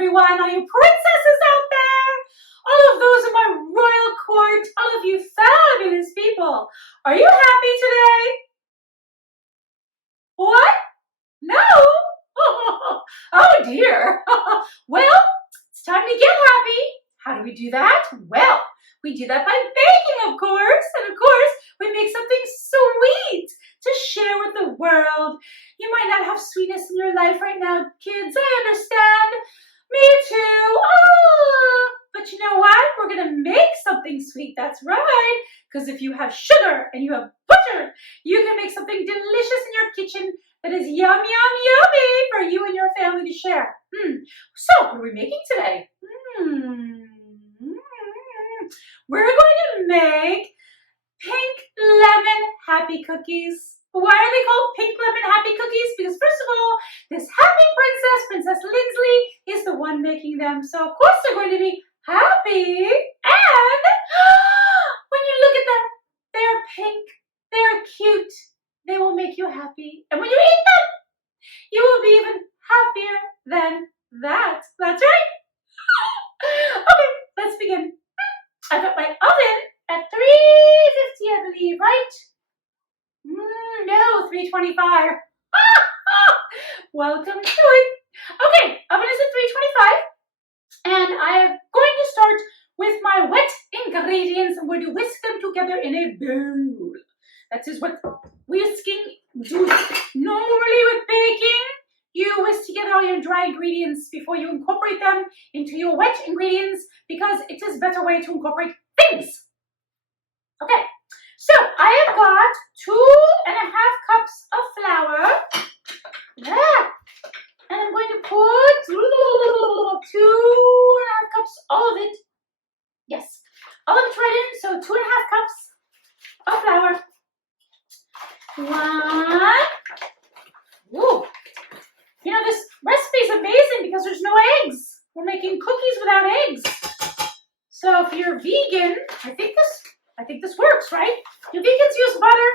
everyone, all you princesses out there, all of those in my royal court, all of you fabulous people. Are you happy today? What? No? Oh dear. Well, it's time to get happy. How do we do that? Well, we do that by baking, of course. And of course, we make something sweet to share with the world. You might not have sweetness in your life right now, kids. I understand. Me too. Oh, but you know what? We're going to make something sweet. That's right. Because if you have sugar and you have butter, you can make something delicious in your kitchen that is yum, yum, yummy for you and your family to share. So, what are we making today? We're going to make pink lemon happy cookies. Why are they called pink lemon happy cookies? Because first of all, this happy princess, Princess Lindsley, is the one making them. So of course they're going to be happy. And when you look at them, they're pink, they're cute. They will make you happy. And when you eat them, you will be even happier than that. That's right. Okay, let's begin. I've got my oven at 350, I believe, right? No, 325. Welcome to it. Okay, oven is at 325. And I'm going to start with my wet ingredients. I'm going to whisk them together in a bowl. That is what whisking do. Normally with baking, you whisk together all your dry ingredients before you incorporate them into your wet ingredients because it is a better way to incorporate things. Okay, so I have got 2.5 cups of flour. And I'm going to put 2.5 cups, all of it. Yes, all of it's right in, so 2.5 cups of flour. 1. Woo. You know, this recipe is amazing because there's no eggs. We're making cookies without eggs. So if you're vegan, I think this works, right? Do vegans use butter?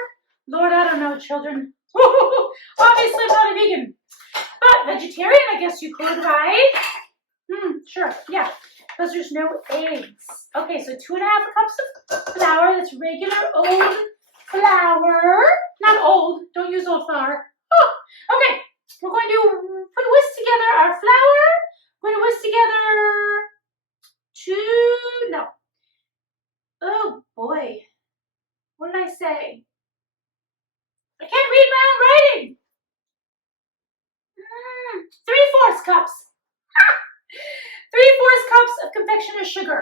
Lord, I don't know, children. Obviously, I'm not a vegan. But vegetarian, I guess you could, right? Sure, yeah, because there's no eggs. Okay, so 2.5 cups of flour. That's regular old flour. Not old. Don't use old flour. Okay, we're going to whisk together our flour. We're going to whisk together oh boy. What did I say? I can't read my own writing. 3/4 cups. 3/4 cups of confectioner's sugar.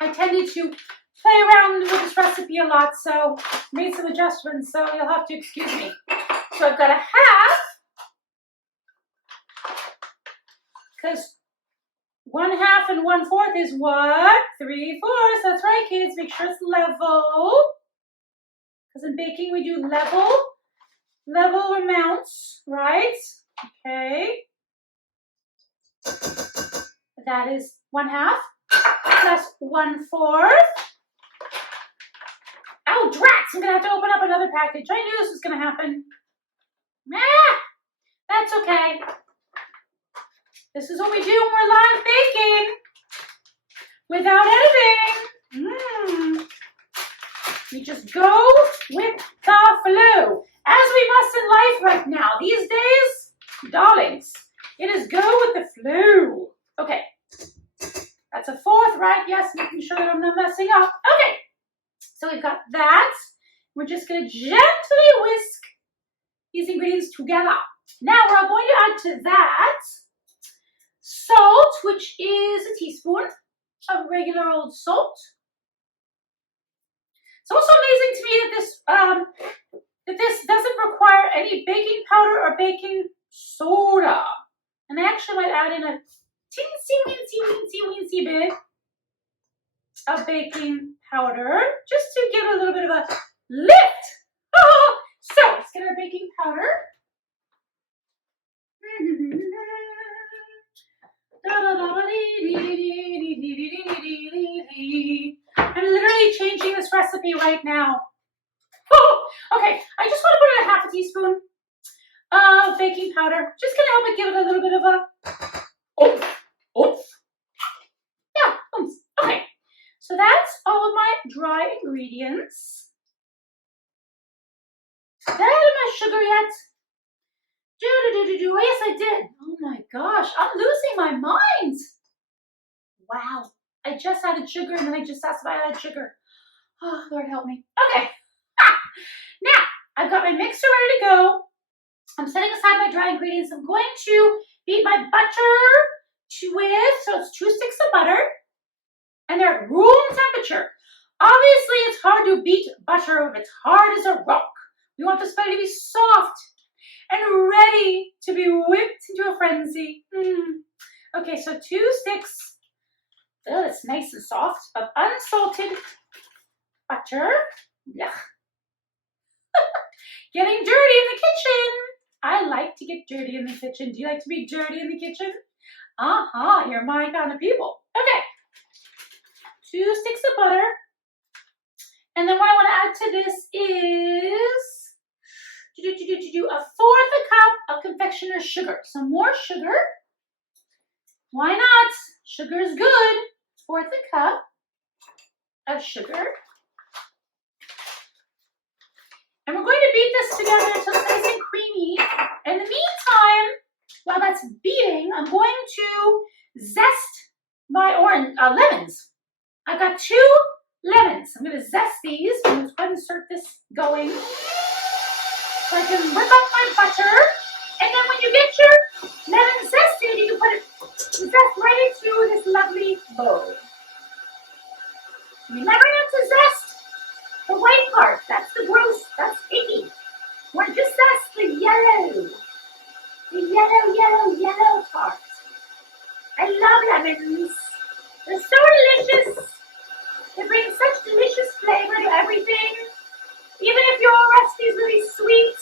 I tended to play around with this recipe a lot, so made some adjustments, so you'll have to excuse me. So I've got a half, because 1/2 and 1/4 is what? 3/4. That's right, kids. Make sure it's level. Because in baking we do level amounts, right? Okay. That is 1/2 plus 1/4. Oh, drats! I'm gonna have to open up another package. I knew this was gonna happen. That's okay. This is what we do when we're live baking without editing. We just go with the flow, as we must in life right now. These days, darlings, it is go with the flow. Okay, that's a 4th, right? Yes, making sure that I'm not messing up. Okay, so we've got that. We're just going to gently whisk these ingredients together. Now we're going to add to that salt, which is a teaspoon of regular old salt. It's also amazing to me that this doesn't require any baking powder or baking soda. And I actually might add in a teensy bit of baking powder just to give it a little bit of a lift. So let's get our baking powder. I'm literally changing this recipe right now. Okay, I just want to put in a 1/2 teaspoon of baking powder. Just gonna help it give it a little bit of a all of my dry ingredients. Did I add my sugar yet? Oh, yes, I did. Oh my gosh, I'm losing my mind. Wow, I just added sugar and then I just asked if I added sugar. Oh, Lord help me. Okay. Now, I've got my mixer ready to go. I'm setting aside my dry ingredients. I'm going to beat my butter so it's 2 sticks of butter. And they're at room temperature. Obviously, it's hard to beat butter if it's hard as a rock. We want the spaghetti to be soft and ready to be whipped into a frenzy. Okay, so 2 sticks. Oh, it's nice and soft of unsalted butter. Yeah. Getting dirty in the kitchen. I like to get dirty in the kitchen. Do you like to be dirty in the kitchen? You're my kind of people. Okay. 2 sticks of butter. And then what I want to add to this is a 1/4 cup of confectioner's sugar. Some more sugar. Why not? Sugar is good. 1/4 cup of sugar. And we're going to beat this together until it's nice and creamy. In the meantime, while that's beating, I'm going to zest my lemons. I've got 2 lemons. I'm going to zest these. I'm going to go ahead and start this going. So I can whip up my butter. And then when you get your lemon zested, you can put it zest right into this lovely bowl. Remember not to zest the white part. That's the gross. That's icky. We're just zest the yellow. The yellow part. I love lemons. They're so delicious. They bring such delicious flavor to everything. Even if your recipe is really sweet,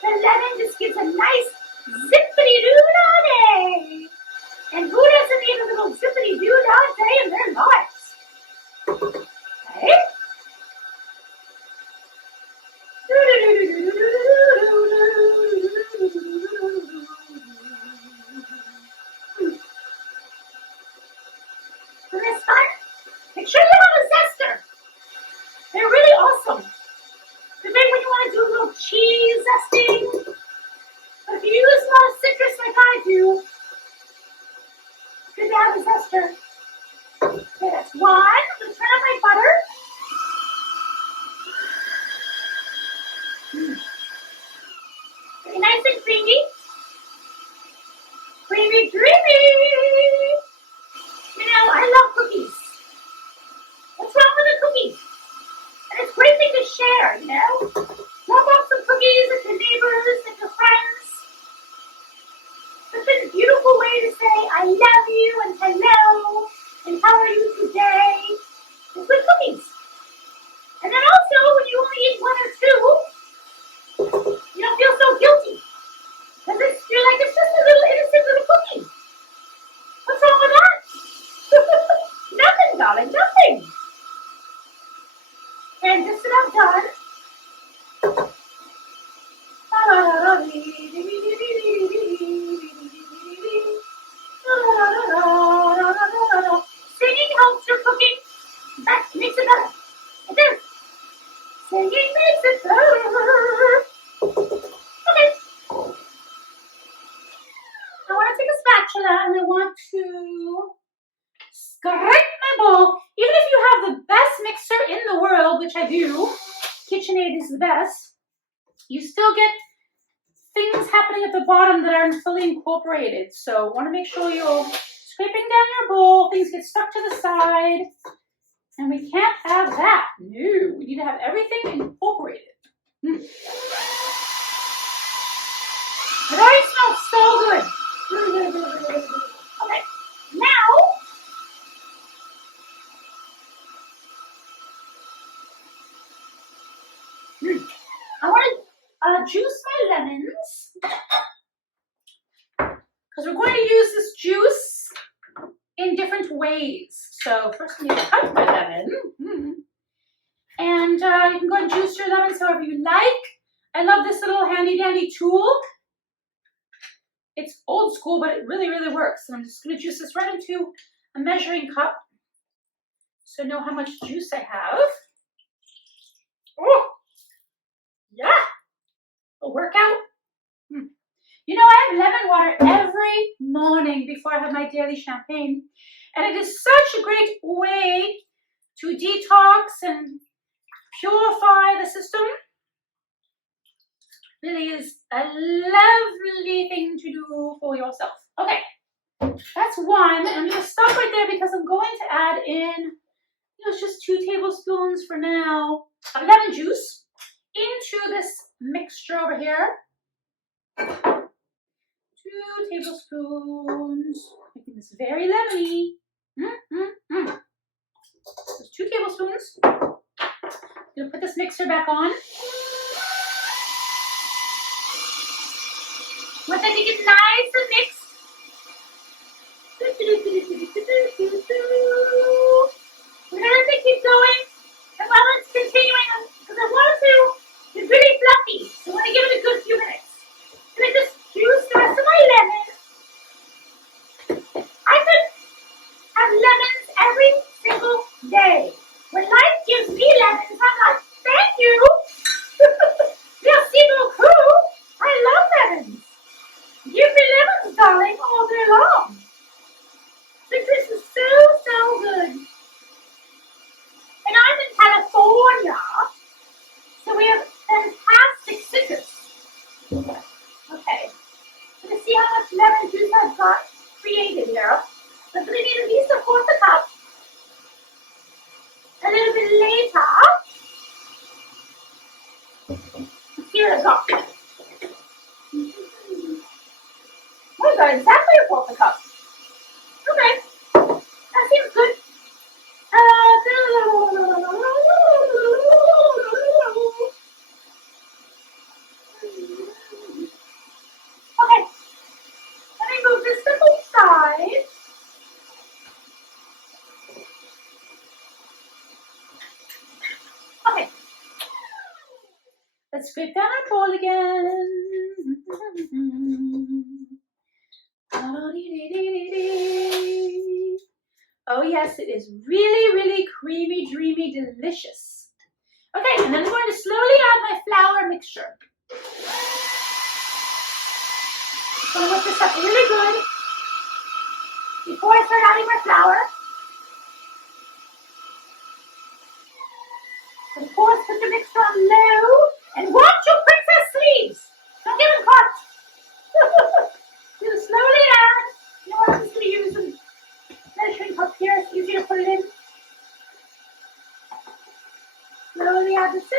the lemon just gives a nice zippity-doo-dah-day. And who doesn't need a little zippity-doo-dah-day in their lives? Okay? So this fun? Make sure you have a zester. They're really awesome. They're great when you want to do a little cheese zesting. But if you use a lot of citrus like I do, good to have a zester. Okay, that's 1. I'm going to turn on my butter. Very nice and creamy. Creamy, creamy. You know, I love cookies. What's wrong with a cookie? And it's a great thing to share, you know? Drop off some cookies with your neighbors and your friends. It's a beautiful way to say I love you and hello and how are you today? With cookies. And then also, when you only eat 1 or 2, you don't feel so guilty. Because you're like, it's just a little innocent little cookie. What's wrong with that? Nothing, darling, nothing. And just about done. Singing helps your cooking. That makes it better. It does. Singing makes it better. Okay. I want to take a spatula and I want to scrape my bowl. Even if you have the best mixer in the world, which I do, KitchenAid is the best, you still get things happening at the bottom that aren't fully incorporated. So want to make sure you're scraping down your bowl, things get stuck to the side, and we can't have that. No, we need to have everything incorporated. It already smells so good. Okay, now, I want to juice my lemons because we're going to use this juice in different ways. So first I need to cut my lemon. And you can go and juice your lemons however you like. I love this little handy dandy tool. It's old school, but it really, really works. And I'm just going to juice this right into a measuring cup. so I know how much juice I have. Oh, yeah, a workout. You know, I have lemon water every morning before I have my daily champagne, and it is such a great way to detox and purify the system. Really is a lovely thing to do for yourself. Okay, that's one. I'm going to stop right there because I'm going to add in, it's just 2 tablespoons for now of lemon juice into this mixture over here. 2 tablespoons, making this very lemony. Just 2 tablespoons. I'm going to put this mixer back on. Once I think it's nice and mixed, we're going to have to keep going. And while it's continuing, because I want it to be really fluffy, so I want to give it a good few minutes. I'm going to just juice the rest of my lemon. I could have lemons every single day. When life gives me lemons, I'm like, thank you. Merci beaucoup. I love lemons. Give me lemons, darling, all day long. Citrus is so good. And I'm in California, so we have fantastic citrus. Okay, I'm going to see how much lemon juice I've got created here. So I'm going to need at least 1/4 cup. A little bit later, let's see what I've got. Oh, got exactly 1/4 cup. Okay, that seems good. Okay, let me move this to the side. Okay, let's scrape down our bowl again. Oh yes, it is really, really creamy, dreamy, delicious. Okay, and then I'm going to slowly add my flour mixture. I'm going to whip this up really good before I start adding my flour. Of course, put the mixture on low and watch your princess sleeves. Don't get them caught. Just slowly add. You know what, I'm just going to use a measuring cup here. It's easier to put it in. Slowly add this in.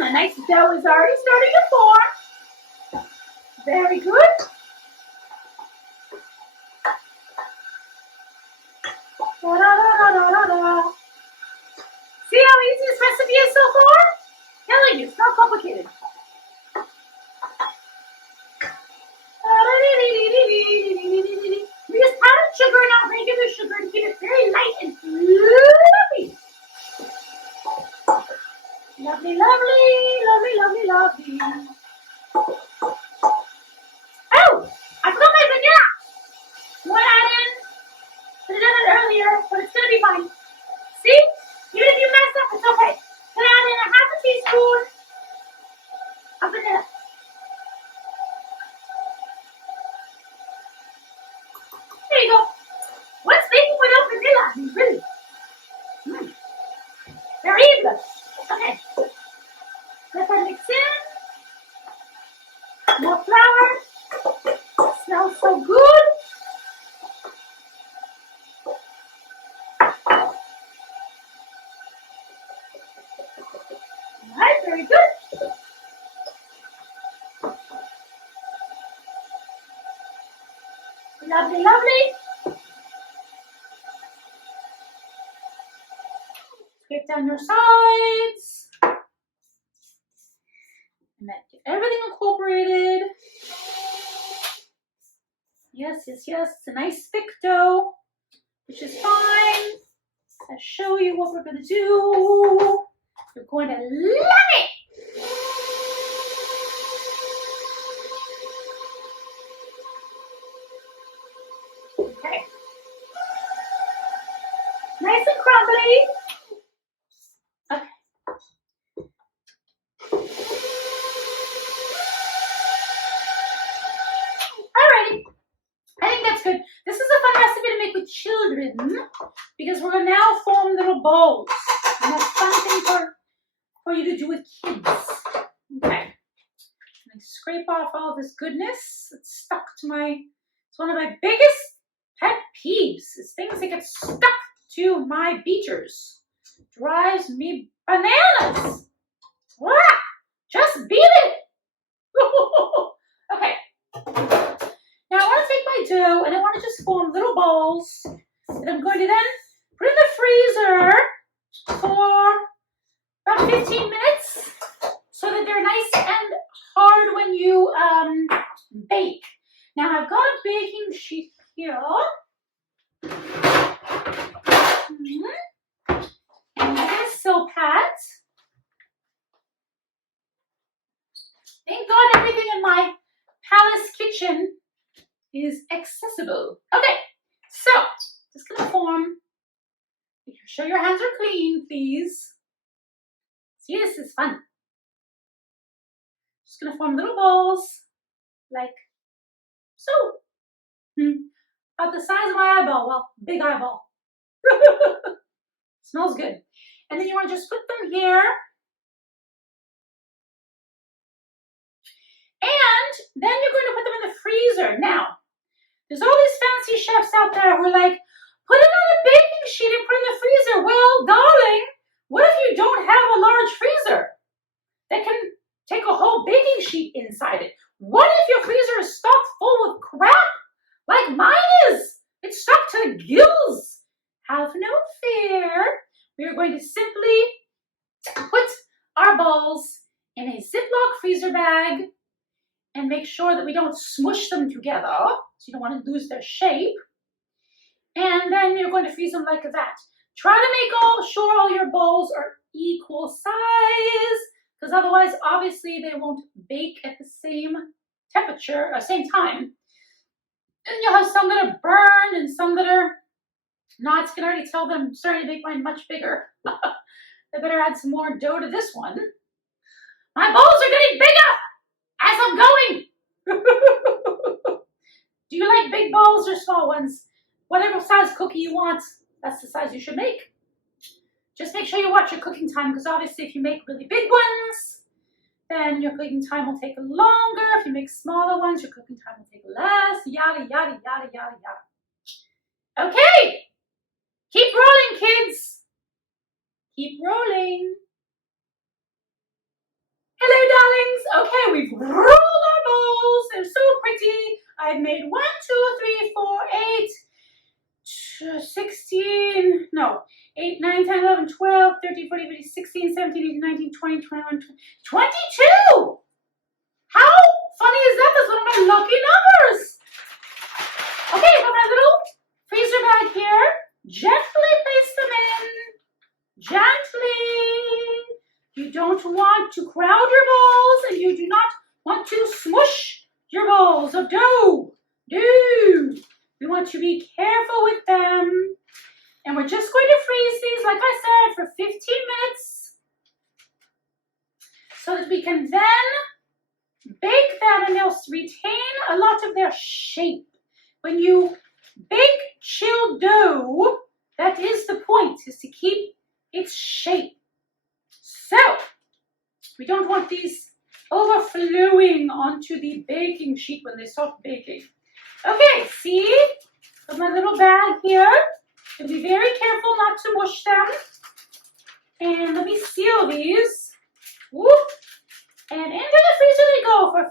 A nice dough is already starting to form. Very good. Da, da, da, da, da, da. See how easy this recipe is so far? Telling you, it's not complicated. We just added sugar, not regular sugar, to keep it very light and fluffy. Lovely, lovely, lovely, lovely, lovely. Oh, I forgot my vanilla. You want to add in? I did it earlier, but it's going to be fine. See? Even if you mess up, it's okay. I'm going to add in 1/2 teaspoon of vanilla. There you go. What's baking without vanilla? I mean, really? Very good. Okay. Let that mix in. More flour. Smells so good. Alright, very good. Lovely, lovely. Scrape down your sides. And then get everything incorporated. Yes, yes, yes. It's a nice thick dough, which is fine. I'll show you what we're going to do. You're going to love it. Nice and crumbly. Okay. Alrighty. I think that's good. This is a fun recipe to make with children because we're going to now form little balls. And that's a fun thing for you to do with kids. Okay. I scrape off all this goodness that's stuck to it's one of my biggest pet peeves is things that get stuck to my beaters. Drives me bananas. Ah, just beat it. Okay. Now I want to take my dough and I want to just form little balls that I'm going to then put in the freezer for about 15 minutes so that they're nice and hard when you bake. Now I've got a baking sheet here. And a Silpat. Thank God everything in my palace kitchen is accessible. Okay, so just gonna form. Make sure your hands are clean, please. See, this is fun. Just gonna form little balls like so. About the size of my eyeball. Well, big eyeball. Smells good. And then you want to just put them here. And then you're going to put them in the freezer. Now, there's all these fancy chefs out there who are like, put it on a baking sheet and put it in the freezer. Well, darling, what if you don't have a large freezer that can take a whole baking sheet inside it? What if your freezer is stuffed full with crap like mine is? It's stuck to the gills. Have no fear. We are going to simply put our balls in a Ziploc freezer bag and make sure that we don't smush them together. So you don't want to lose their shape. And then you're going to freeze them like that. Try to make sure all your balls are equal size, because otherwise, obviously, they won't bake at the same temperature, or same time. And you'll have some that are burned and some that are not. I can already tell them I'm starting to make mine much bigger. I better add some more dough to this one. My balls are getting bigger as I'm going. Do you like big balls or small ones? Whatever size cookie you want, that's the size you should make. Just make sure you watch your cooking time, because obviously if you make really big ones, then your cooking time will take longer. If you make smaller ones, your cooking time will take less. Yada, yada, yada, yada, yada. Okay. Keep rolling, kids. Keep rolling. Hello, darlings. Okay, we've rolled our balls. They're so pretty. I've made 1, 2, 3, 4, 8, 16, no, 8, 9, 10, 11, 12, 13, 14, 15, 16, 17, 18, 19, 20, 21, 22. How funny is that? That's one of my lucky numbers. Okay, I've got my little freezer bag here. Gently place them in. Gently. You don't want to crowd your balls, and you do not want to smush your balls of dough. No. We want to be careful with them. And we're just going to freeze these, like I said, for 15 minutes so that we can then bake them and they'll retain a lot of their shape. When you bake chilled dough, that is the point, is to keep its shape. So, we don't want these overflowing onto the baking sheet when they start baking. Okay, see? Got my little bag here. And be very careful not to mush them. And let me seal these. Whoop. And into the freezer they go for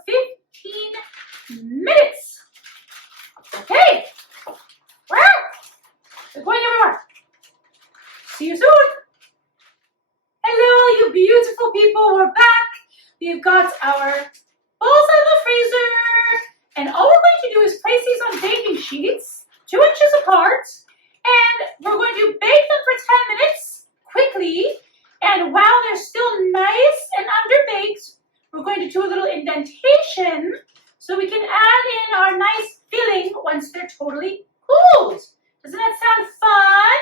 15 minutes. Okay. Wow. They're going everywhere. See you soon. Hello, you beautiful people. We're back. We've got our balls in the freezer. And all we're going to do is place these on baking sheets, 2 inches apart. And we're going to bake them for 10 minutes quickly. And while they're still nice and underbaked, we're going to do a little indentation so we can add in our nice filling once they're totally cooled. Doesn't that sound fun?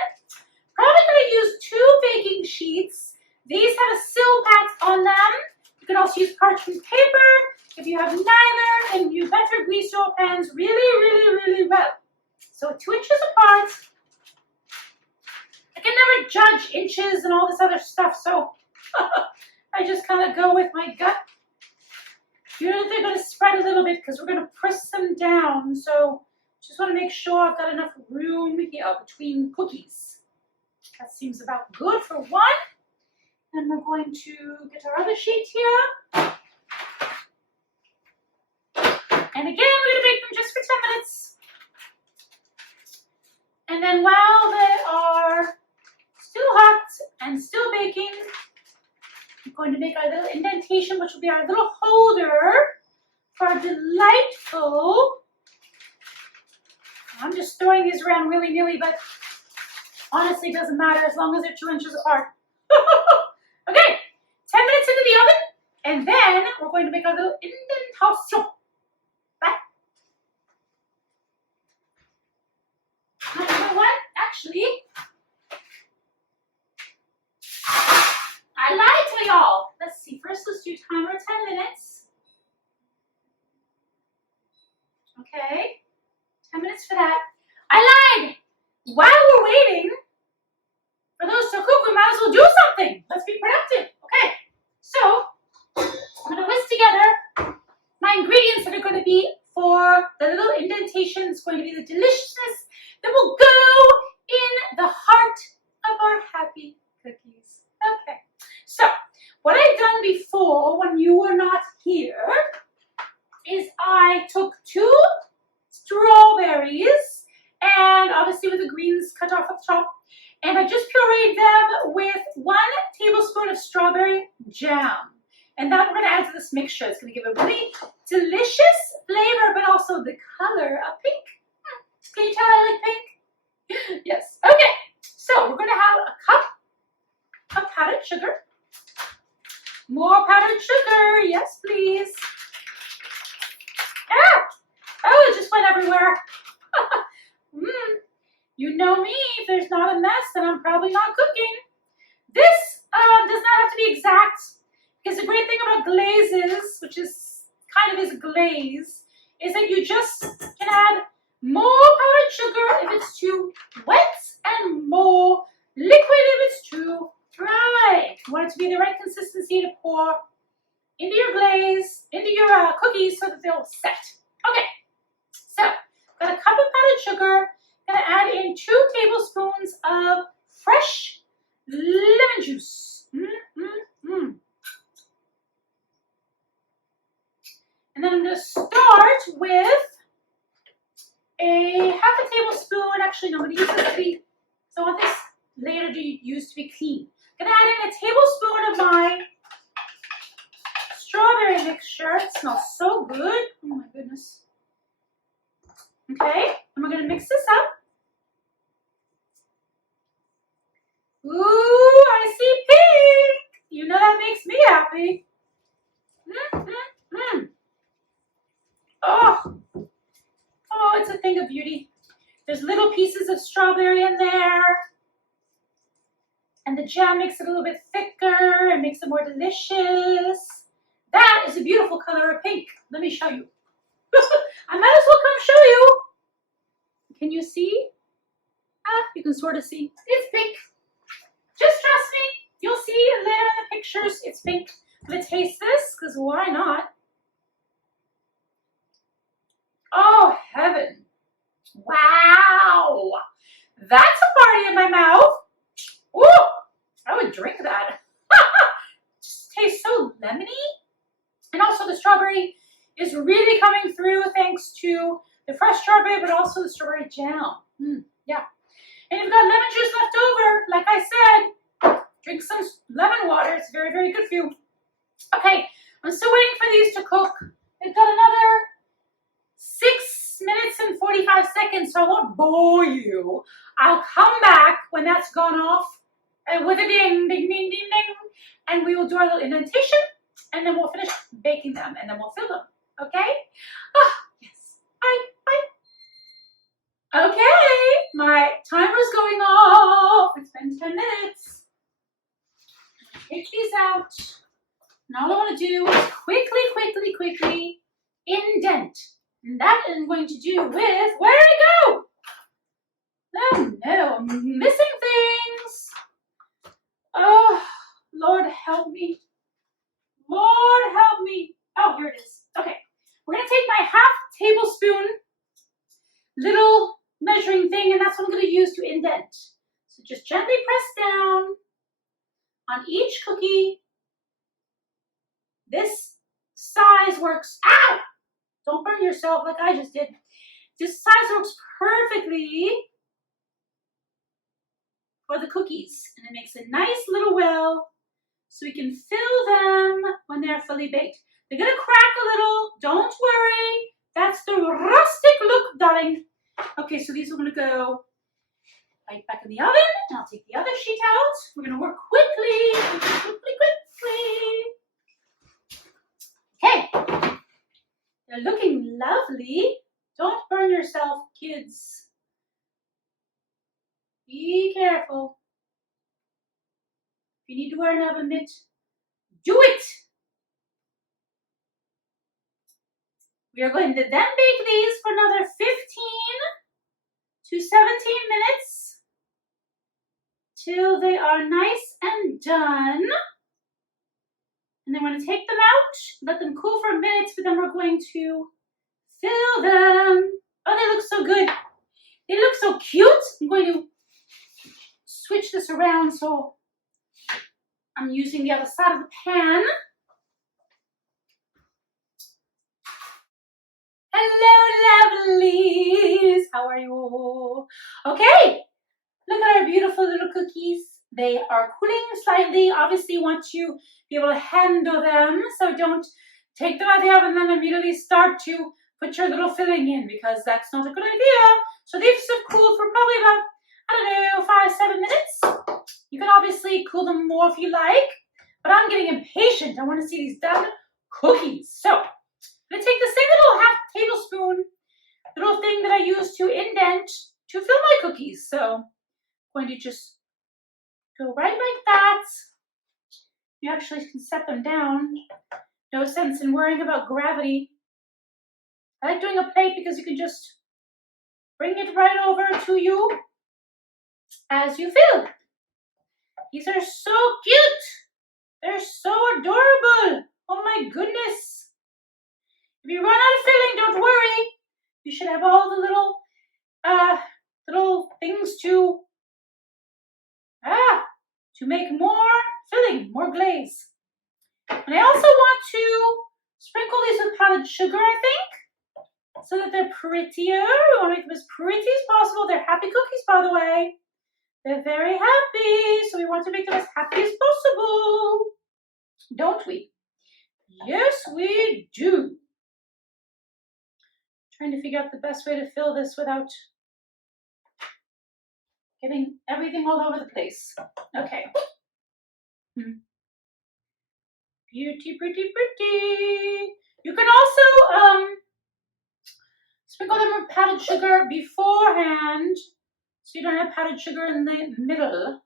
also use parchment paper. If you have neither, then you better grease your pans really, really, really well. So 2 inches apart. I can never judge inches and all this other stuff, so I just kind of go with my gut. You know, they're going to spread a little bit because we're going to press them down. So just want to make sure I've got enough room here between cookies. That seems about good for one. And we're going to get our other sheet here. And again, we're going to bake them just for 10 minutes. And then while they are still hot and still baking, I'm going to make our little indentation, which will be our little holder for our delightful. I'm just throwing these around willy-nilly, but honestly, it doesn't matter as long as they're 2 inches apart. Okay, 10 minutes into the oven, and then we're going to make our little indentation. Right? And you know what? Actually, I lied to y'all. Let's see. First, let's do timer 10 minutes. Okay, 10 minutes for that. I lied. While we're waiting for those to cook, we might as well do something. Let's be productive. Okay, so I'm going to whisk together my ingredients that are going to be for the little indentation. It's going to be the deliciousness that will go in the heart of our happy cookies. Okay, so what I've done before when you were not here is I took 2 strawberries, and obviously with the greens cut off at the top, and I just pureed them with 1 tablespoon of strawberry jam. And that we're going to add to this mixture. It's going to give a really delicious flavor, but also the color of pink. Can you tell I like pink? Yes. Okay, so we're going to have a cup of powdered sugar. More powdered sugar. Yes, please. Ah! Oh, it just went everywhere. You know me, if there's not a mess, then I'm probably not cooking. This does not have to be exact, because the great thing about glazes, which is kind of is glaze, is that you just can add more powdered sugar if it's too wet and more liquid if it's too dry. You want it to be the right consistency to pour into your glaze, into your cookies so that they'll set. Okay, so got a cup of powdered sugar. Gonna add in 2 tablespoons of fresh lemon juice. And then I'm gonna start with a half a tablespoon. Actually, no, I'm gonna use this to be, so I want this later to use to be clean. Gonna add in a tablespoon of my strawberry mixture. It smells so good. Oh my goodness. Okay, and we're gonna mix this up. Ooh, I see pink. You know that makes me happy. Oh, it's a thing of beauty. There's little pieces of strawberry in there. And the jam makes it a little bit thicker and makes it more delicious. That is a beautiful color of pink. Let me show you. I might as well come show you. Can you see? You can sort of see. It's pink. Just trust me. You'll see later in the pictures it's pink. Let's taste this, because why not? Oh, heaven. Wow. That's a party in my mouth. Ooh, I would drink that. Just tastes so lemony. And also the strawberry is really coming through thanks to the fresh strawberry, but also the strawberry jam. Yeah. And you've got lemon juice left over. Like I said, drink some lemon water. It's very, very good for you. Okay, I'm still waiting for these to cook. They've got another 6 minutes and 45 seconds, so I won't bore you. I'll come back when that's gone off with a ding, ding, ding, ding, ding, and we will do our little indentation, and then we'll finish baking them, and then we'll fill them. Okay? Oh, yes. All right, bye. Okay, my timer's going off. It's been 10 minutes. Take these out. And all I want to do is quickly indent. And that I'm going to do with, where did it go? Oh no, I'm missing things. Oh, Lord help me. Lord help me. Oh, here it is. Okay, we're going to take my half tablespoon little measuring thing, and that's what I'm going to use to indent. So just gently press down on each cookie. This size works. Ow! Don't burn yourself like I just did. This size works perfectly for the cookies, and it makes a nice little well so we can fill them when they're fully baked. They're gonna crack a little, don't worry. That's the rustic look, darling. Okay, so these are gonna go right back in the oven, and I'll take the other sheet out. We're gonna work quickly. Okay, they're looking lovely. Don't burn yourself, kids. Be careful. If you need to wear an oven mitt, do it. We are going to then bake these for another 15 to 17 minutes till they are nice and done. And then we're going to take them out, let them cool for a minute, but then we're going to fill them. Oh, they look so good. They look so cute. I'm going to switch this around so I'm using the other side of the pan. Hello, lovelies. How are you? Okay, look at our beautiful little cookies. They are cooling slightly. Obviously, you want to be able to handle them, so don't take them out of the oven and then immediately start to put your little filling in, because that's not a good idea. So these have cooled for probably about, I don't know, 5-7 minutes. You can obviously cool them more if you like, but I'm getting impatient. I want to see these done cookies. So I'm going to take the same little half tablespoon little thing that I use to indent to fill my cookies. So I'm going to just go right like that. You actually can set them down. No sense in worrying about gravity. I like doing a plate because you can just bring it right over to you as you fill. These are so cute. They're so adorable. Oh my goodness. If you run out of filling, don't worry. You should have all the little things to make more filling, more glaze. And I also want to sprinkle these with powdered sugar, I think, so that they're prettier. We want to make them as pretty as possible. They're happy cookies, by the way. They're very happy, so we want to make them as happy as possible. Don't we? Yes, we do. Trying to figure out the best way to fill this without getting everything all over the place. Okay. Pretty, pretty, pretty. You can also sprinkle them with powdered sugar beforehand, so you don't have powdered sugar in the middle.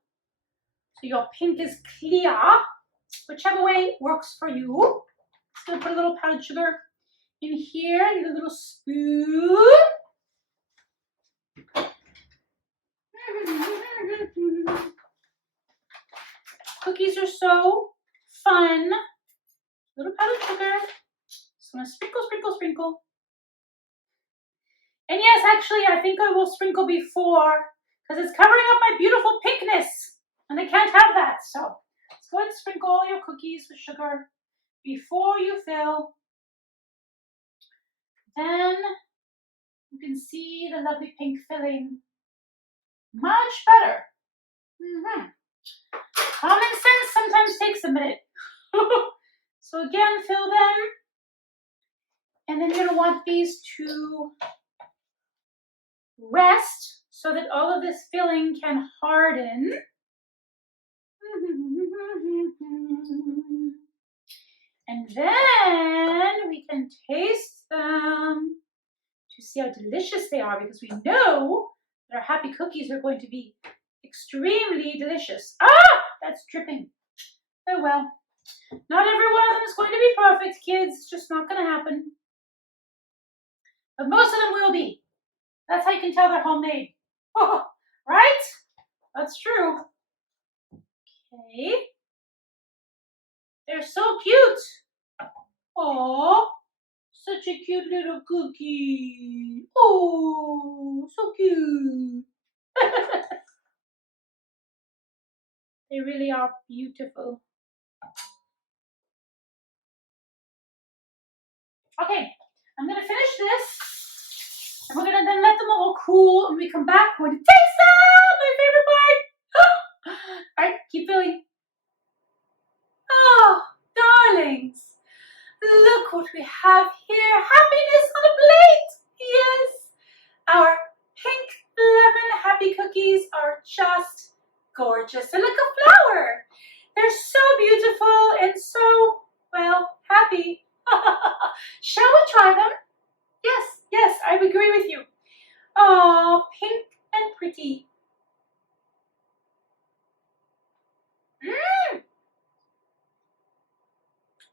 So your pink is clear. Whichever way works for you. Just gonna put a little powdered sugar in here. I need a little spoon. Cookies are so fun. Little powdered sugar. Just gonna sprinkle, sprinkle, sprinkle. And yes, actually, I think I will sprinkle before, because it's covering up my beautiful pinkness, and I can't have that. So let's go ahead and sprinkle all your cookies with sugar before you fill. Then you can see the lovely pink filling much better. Common sense sometimes takes a minute. So again, fill them. And then you're going to want these to rest so that all of this filling can harden. And then we can taste them to see how delicious they are, because we know that our happy cookies are going to be extremely delicious. Ah, that's dripping. Oh well. Not every one of them is going to be perfect, kids. It's just not going to happen. But most of them will be. That's how you can tell they're homemade. Oh, right? That's true. Okay. They're so cute. Oh, such a cute little cookie. Oh, so cute. They really are beautiful. Okay, I'm gonna finish this, and we're gonna then let them all cool, and we come back, we're gonna taste them, my favorite part. All right, keep filling. Oh, darlings, look what we have here. Happiness on a plate. Yes, our pink lemon happy cookies are just gorgeous. They're like a flower. They're so beautiful and so, well, happy. Shall we try them? Yes, yes, I agree with you. Oh, pink and pretty. Mmm.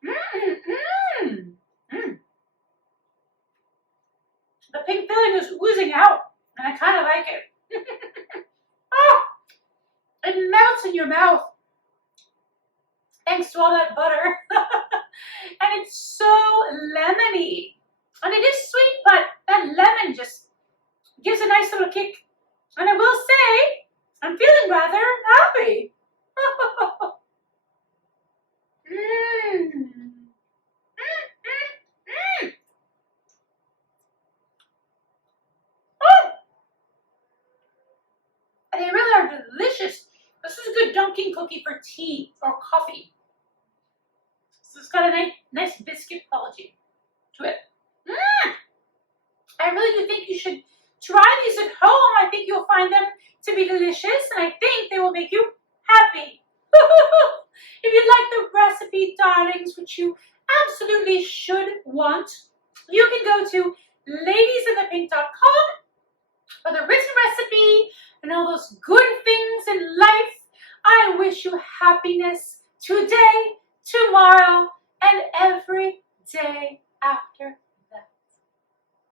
Mmm, mmm, mmm. The pink filling is oozing out, and I kind of like it. Oh, it melts in your mouth. Thanks to all that butter. And it's so lemony. And it is sweet, but that lemon just gives a nice little kick. And I will say, I'm feeling rather happy. Mmm. Oh, they really are delicious. This is a good dunking cookie for tea or coffee. So it's got a nice biscuit quality to it. I really do think you should try these at home. I think you'll find them to be delicious, and I think they will make you happy. If you like the recipe, darlings, which you absolutely should want, you can go to ladiesinthepink.com for the written recipe and all those good things in life. I wish you happiness today, tomorrow, and every day after